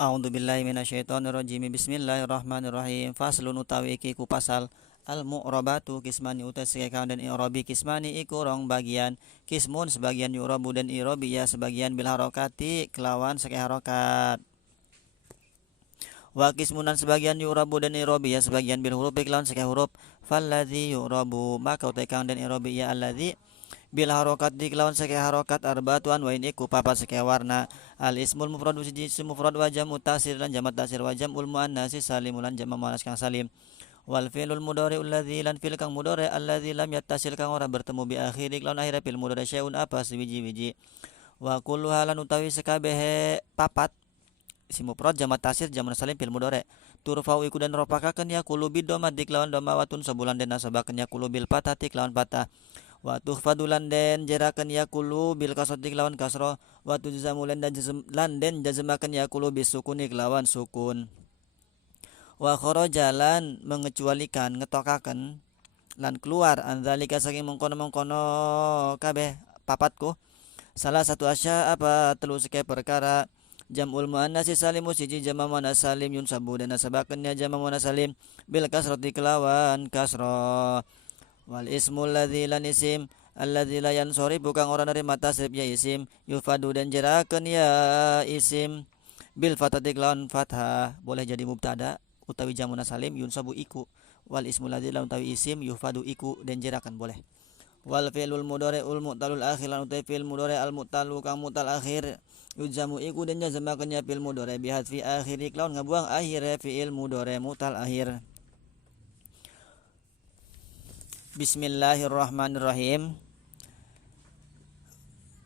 A'udzubillahi minasyaitonirrajim. Bismillahirrahmanirrahim. Faslun utawi iki ku pasal al-mu'rabatu kismani uta sekawan dan i'rabi kismani iku rong bagian. Kismun sebagian yu'rabu dan i'rabi ya sebagian bil harokati kelawan seke harokat. Wa kismunan sebagian yu'rabu dan i'rabi ya sebagian bil huruf kelawan seke huruf. Falladzi yu'rabu maka uta kawan dan i'rabi ya alladzi bil harokat di kelawan seke harokat arbatuan wa ini ku papat seke warna. Al ismul mufrad siji isim mufrad wa jamu tasir lan jamak tasir wa jamul muannats salim lan jamak muannas kang salim. Wal fi'lul mudhari alladzi lan fil kang mudhari alladzi lam yattasil kang ora bertemu bi akhiri lawan akhir fil mudhari syai'un apa sewiji-wiji. Wa kullu halan utawi sekabehe papat isim mufrad jamak tasir jamak salim fil mudhari turfau iku dan ropakakeun ya kulubi doma dik lawan doma watun sabulan den nasabakeun ya kulubil patati lawan patah. Wa tuhfadulan den jerakan yakulu bil kasrati lawan kasro wa tujzamulan dan jazmakan yakulu bis sukuni lawan sukun. Wa kharajalan mengecualikan ngetokaken lan keluar andzalika saking mengkono-mengkono kabeh papatku salah satu asya apa telu seke perkara jamul muannas salim siji jama muannas salim yun sabu dan nasabakeun jama muannas salim bil kasrati kelawan kasro. Wal ismul ladzi lan isim alladzi la yansarifu kang ora nerima tasrif ya isim yufadu dan jerakeun ya isim bil fathati lawan fathah boleh jadi mubtada utawi jamun salim yunsabu iku. Wal ismul ladzi lan utawi isim yufadu iku dan jerakan boleh. Wal fi'lul mudhari'ul mu'talul akhir lan utawi fi'il mudhari' al mu'talu kang mu'tal akhir yujamu iku dan jazmakeun ya fi'il mudhari' bi hadfi akhiri lawan ngabuang akhir fi'il mudhari' mu'tal akhir. Bismillahirrahmanirrahim.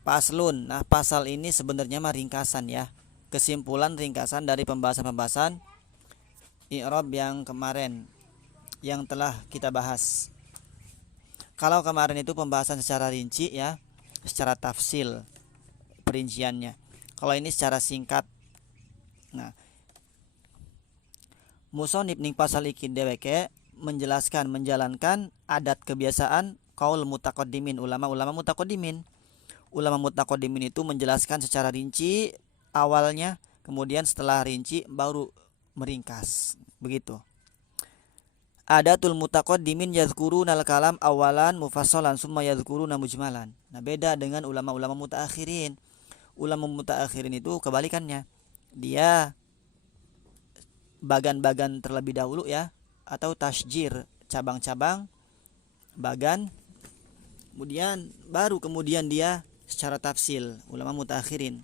Paslun. Nah, pasal ini sebenarnya mah ringkasan ya. Kesimpulan ringkasan dari pembahasan-pembahasan i'rab yang kemarin yang telah kita bahas. Kalau kemarin itu pembahasan secara rinci ya, secara tafsil perinciannya. Kalau ini secara singkat. Nah, musonib ning pasal iki dheweke menjalankan adat kebiasaan kaul mutaqaddimin ulama-ulama mutaqaddimin. Ulama mutaqaddimin itu menjelaskan secara rinci awalnya, kemudian setelah rinci baru meringkas. Begitu. Adatul mutaqaddimin yadhkuruna al-kalam awalan mufassalan summa yadhkuruna mujmalan. Nah, beda dengan ulama-ulama mutaakhirin. Ulama mutaakhirin itu kebalikannya. Dia bagan-bagan terlebih dahulu ya, atau tasjir cabang-cabang bagan kemudian dia secara tafsil. Ulama mutakhirin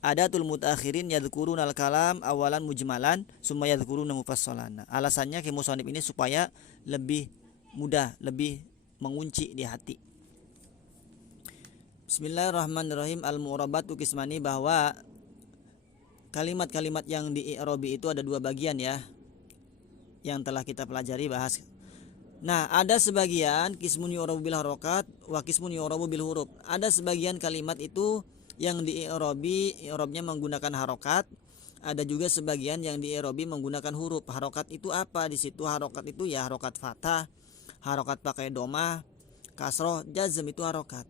adatul mutakhirin yadhkuruna al-kalam awalan mujmalan summa yadhkuruna mufassalan. Alasannya ke musannif ini supaya lebih mudah, lebih mengunci di hati. Bismillahirrahmanirrahim. Al-mu'rabatu kismani, bahwa kalimat-kalimat yang di i'rabi itu ada dua bagian ya, yang telah kita pelajari bahas. Nah, ada sebagian kismun yu'rabu bil harokat wa kismun yu'rabu bil huruf. Ada sebagian kalimat itu yang di i'rabnya menggunakan harokat. Ada juga sebagian yang di i'rabi menggunakan huruf. Harokat itu apa? Di situ harokat itu ya harokat fathah, harokat pakai domah, kasroh, jazm itu harokat.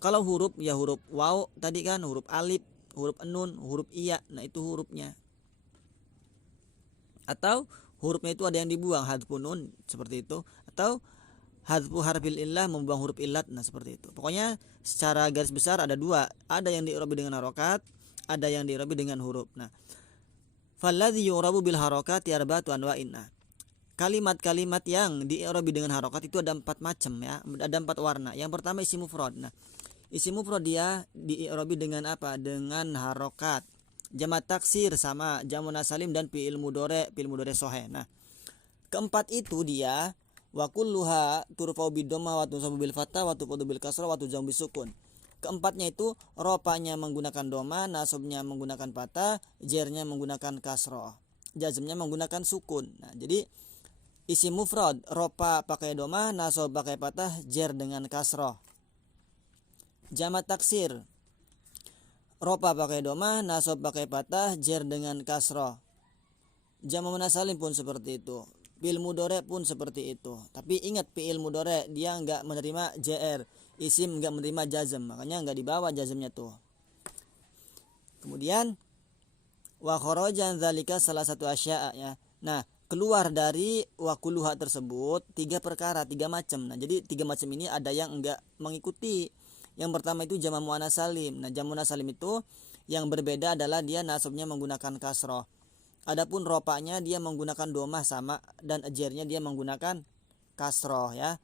Kalau huruf ya huruf waw tadi kan, huruf alif, huruf nun, huruf iya. Nah, itu hurufnya. Atau hurufnya itu ada yang dibuang, hadfun nun seperti itu, atau hadfu harfil illah, membuang huruf illat. Nah, seperti itu. Pokoknya secara garis besar ada dua, ada yang di'rabi dengan harokat, ada yang di'rabi dengan huruf. Nah, falladzi yu'rabu bil harakati arba'atu anwa'in. Nah, kalimat-kalimat yang di'rabi dengan harokat itu ada 4 macam ya, ada 4 warna. Yang pertama isim mufrad. Nah, isim mufrad dia di'rabi dengan apa? Dengan harokat. Jamak taksir sama jamun salim dan fi'il mudhari sahih. Nah, keempat itu dia wa kulluha turfa'u bid dhamma wa tunsabu bil fathah wa tufadu bil kasrah wa tujamu bis sukun. Keempatnya itu ropanya menggunakan dhamma, nasabnya menggunakan fathah, jernya menggunakan kasrah, jazmnya menggunakan sukun. Nah, jadi isim mufrad ropa pakai dhamma, nasab pakai fathah, jer dengan kasrah. Jamak taksir ropa pakai domah, nasab pakai patah, jer dengan kasroh. Jamak munasalim pun seperti itu. Fi'il mudhari pun seperti itu. Tapi ingat, fi'il mudhari dia enggak menerima JR, isim enggak menerima jazm, makanya enggak dibawa jazmnya tuh. Kemudian Wa kharajan dzalika salah satu asya ya. Nah, keluar dari wa kulluha tersebut tiga perkara, tiga macam. Nah, jadi tiga macam ini ada yang enggak mengikuti. Yang pertama itu jamak muannats salim. Nah, jamak muannats salim itu yang berbeda adalah dia nasabnya menggunakan kasroh. Adapun ropanya dia menggunakan domah sama, dan ajarnya dia menggunakan kasroh ya.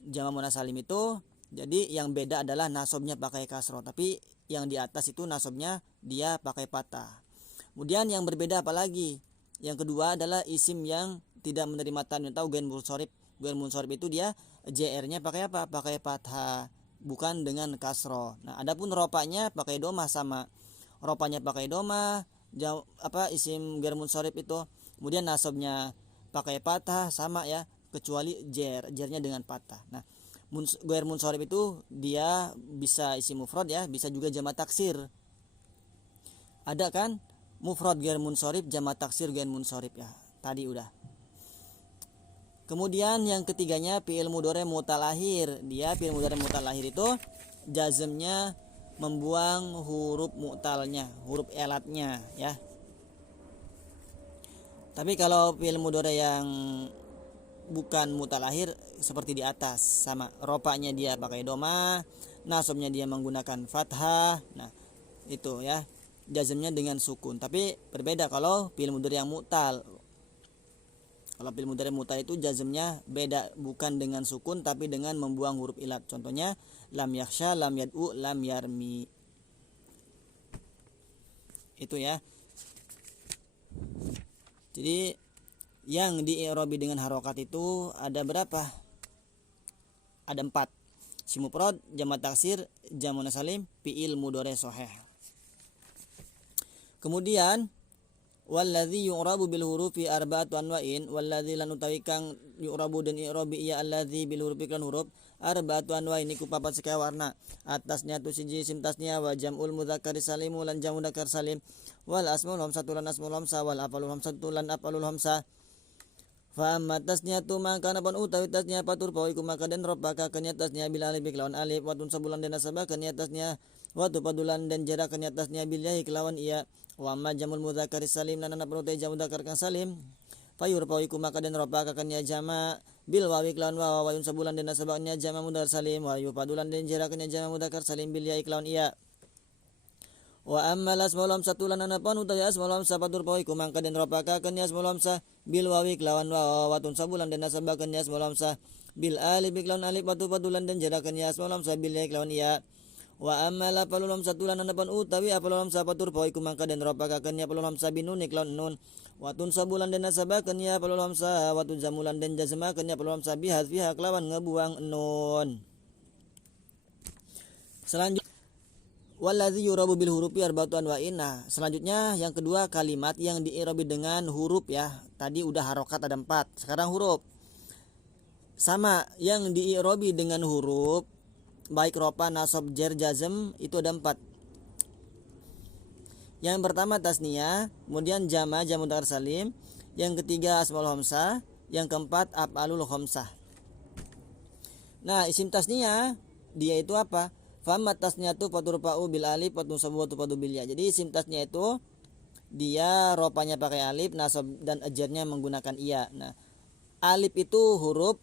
Jamak muannats salim itu jadi yang beda adalah nasabnya pakai kasroh, tapi yang di atas itu nasabnya dia pakai patah. Kemudian yang berbeda apalagi? Yang kedua adalah isim yang tidak menerima tanwin. Tahu ghair munsharif? Ghair munsharif itu dia JR-nya pakai apa? Pakai fathah, bukan dengan kasroh. Nah, adapun ropanya pakai domah sama. Ropanya pakai domah, isim ghair munsharif itu. Kemudian nasabnya pakai fathah sama ya, kecuali jer-nya dengan fathah. Nah, ghair munsharif itu dia bisa isim mufrad ya, bisa juga jamak taksir. Ada kan? Mufrad ghair munsharif, jamak taksir ghair munsharif ya. Tadi udah. Kemudian yang ketiganya fi'il mudhari mutalahir. Dia fi'il mudhari mutalahir itu jazmnya membuang huruf mu'talnya, huruf elatnya ya. Tapi kalau fi'il mudhari yang bukan mutalahir seperti di atas, sama ropanya dia pakai doma, nasabnya dia menggunakan fathah. Nah, itu ya. Jazmnya dengan sukun, tapi berbeda kalau fi'il mudhari yang mu'tal. Kalau fi'il mudhari mu'tal itu jazmnya beda, bukan dengan sukun tapi dengan membuang huruf ilat. Contohnya lam yakhsha, lam yad'u, lam yarmi. Itu ya. Jadi yang di-i'rabi dengan harokat itu ada berapa? Ada 4. Isim mufrad, jamak taksir, jamak muannats salim, fi'il mudhari shahih. Kemudian walladzi yu'rabu bil hurufi arba'atu anwa'in, walladzi lan utawi kang yu'rabu dan i'rabi ya alladzi bil hurufi kan huruf arba'atu anwa'in iku papat sekaya warna. Atasnya tu siji isim tasnya wa jam'ul mudzakkar salim lan jamu mudzakkar salim wal asmaul hamsatu lan asmaul hamsa wal afalul hamsatu lan afalul hamsa. Fa amma tasniyatu maka napan utawi tasnya patur pa iku maka den robaka kenya tasnya bil alif lawan alif watun sabulan den nasabah kenya tasnya watu padulan dan jarak kenya tasnya bil yahi lawan iya. Wa amma jamul mudzakkar salim lan napan utawi jamu mudzakkar kang salim fayur pa iku maka den robaka kenya jama bil wawi lawan wa wayun sabulan den nasabah kenya jama mudzakkar salim wa yu padulan den jarak kenya jama mudzakkar salim bil yahi lawan iya. Wa ammal asmaul hamsatu lan anapan utawi asmaul hamsa patur pa iku mangka den robaka kenya asmaul hamsa bil wawi lawan wa watun sabulan den nasabah kenya asmaul hamsa bil alif lawan alif patu padulan den jarak kenya asmaul hamsa bil yahi lawan iya. Wa ammal afalul hamsatu lan anapan utawi afalul hamsa patur pa iku mangka den robaka kenya afalul hamsa binun lawan nun watun sabulan den nasabah kenya afalul hamsa watun jamulan den jazma kenya afalul hamsa bi hadfiha lawan ngebuang nun. Selanjutnya walladzi yurabu bil hurufi arba'atu anwa'in. Nah, selanjutnya yang kedua kalimat yang di'irabi dengan huruf ya. Tadi udah harokat ada 4, sekarang huruf. Sama yang di'irabi dengan huruf baik ropa, nasab, jar, jazm itu ada 4. Yang pertama tasniyah, kemudian jama, jamu mudzakkar salim, yang ketiga asmaul hamsah, yang keempat af'alul khamsah. Nah, isim tasniyah dia itu apa? Fama tasniyatu faturfa'u bil alif wa tunsabu tufadu bil ya. Jadi isim tasniyah itu dia ropanya pakai alif, nasab dan ajarnya menggunakan iya. Nah, alif itu huruf,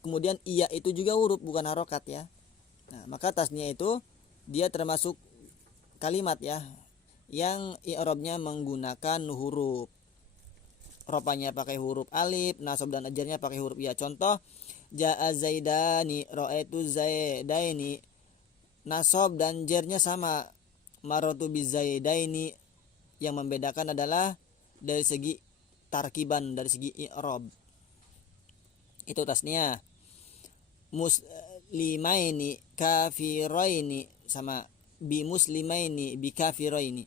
kemudian iya itu juga huruf, bukan harokat ya. Nah, maka tasniyah itu dia termasuk kalimat ya yang i'rabnya menggunakan huruf. Ropanya pakai huruf alif, nasab dan ajarnya pakai huruf iya. Contoh ja'a zaidani, ra'aitu zaidaini. Nasab dan jernya sama, marotu bizaidaini. Yang membedakan adalah dari segi tarkiban, dari segi i'rab. Itu tasniyah. Muslimaini kafiraini sama bi muslimaini bi kafiraini.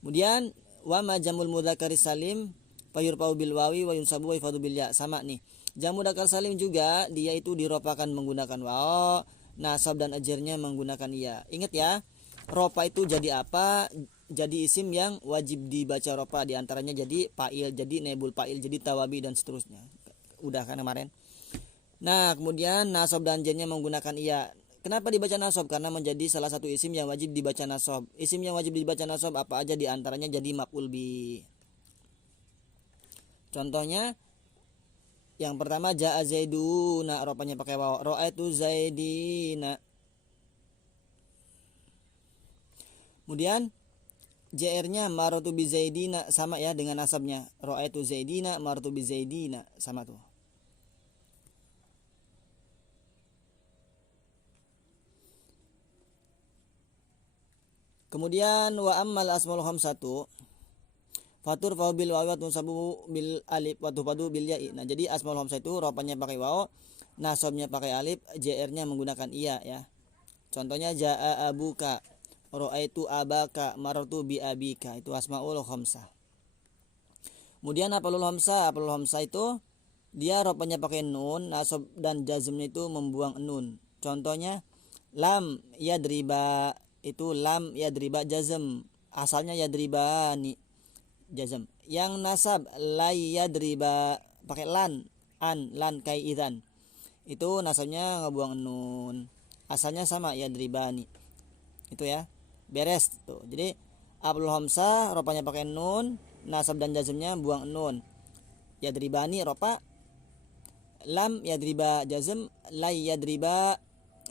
Kemudian wa ma jamul mudzakkar salim fayurfa'u bil wawi wa yunsabu wa yufadu bil ya. Sama nih. Jamu mudzakkar salim juga dia itu diropakan menggunakan waw, nasab dan ajarnya menggunakan iya. Ingat ya, ropa itu jadi apa? Jadi isim yang wajib dibaca ropa, diantaranya jadi fa'il, jadi nebul fa'il, jadi tawabi dan seterusnya. Udah kan kemarin. Nah, kemudian nasab dan ajarnya menggunakan iya. Kenapa dibaca nasab? Karena menjadi salah satu isim yang wajib dibaca nasab. Isim yang wajib dibaca nasab apa aja, diantaranya jadi maf'ul bi. Contohnya yang pertama ja'a zaiduna, rofanya pakai waw. Ra'aitu zaidina. Kemudian JR-nya maratu bi zaidina, sama ya dengan nasabnya. Ra'aitu zaidina maratu bi zaidina, sama tuh. Kemudian wa ammal asmaul khamsatu fatur fa bil wawi wa tunsabu bil alif wa tufadu bil ya'i. Nah, jadi asmaul khamsah itu rofanya pakai waw, nasabnya pakai alif, JR-nya menggunakan iya ya. Contohnya jaa abuka, ra'aitu abaka, marartu bi abika, itu asmaul khamsah. Kemudian af'alul khamsah, af'alul khamsah itu dia rofanya pakai nun, nasab dan jazmnya itu membuang nun. Contohnya lam yadriba, itu lam yadriba jazm, asalnya yadribani jazm. Yang nasab la yadriba pakai lan, lan kai idzan, itu nasabnya ngebuang nun, asalnya sama yadribani, itu ya, beres tuh. Jadi af'alul khamsah rofanya pakai nun, nasab dan jazmnya buang nun. Yadribani rofa, lam yadriba jazm, la yadriba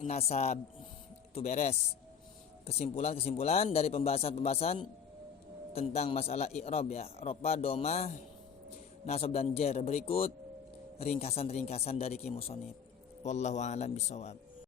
nasab, itu beres. Kesimpulan dari pembahasan tentang masalah i'rab ya, rofa, doma, nasab dan jar. Berikut ringkasan-ringkasan dari Ki Musonif. Wallahu a'lam bishawab.